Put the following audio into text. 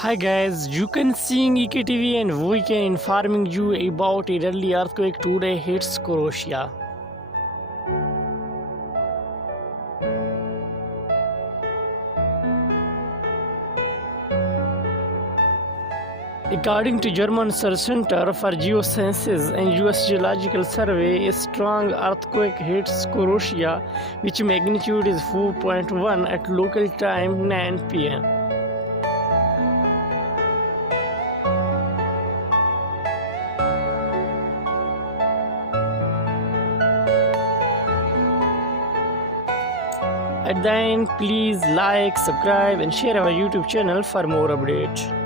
Hi guys, you can seeing EKTV and we can informing you about a deadly earthquake today hits Croatia. According to German Center for Geosciences and US Geological Survey, a strong earthquake hits Croatia, which magnitude is 4.1 at local time 9 p.m. At the end, please like, subscribe and share our YouTube channel for more updates.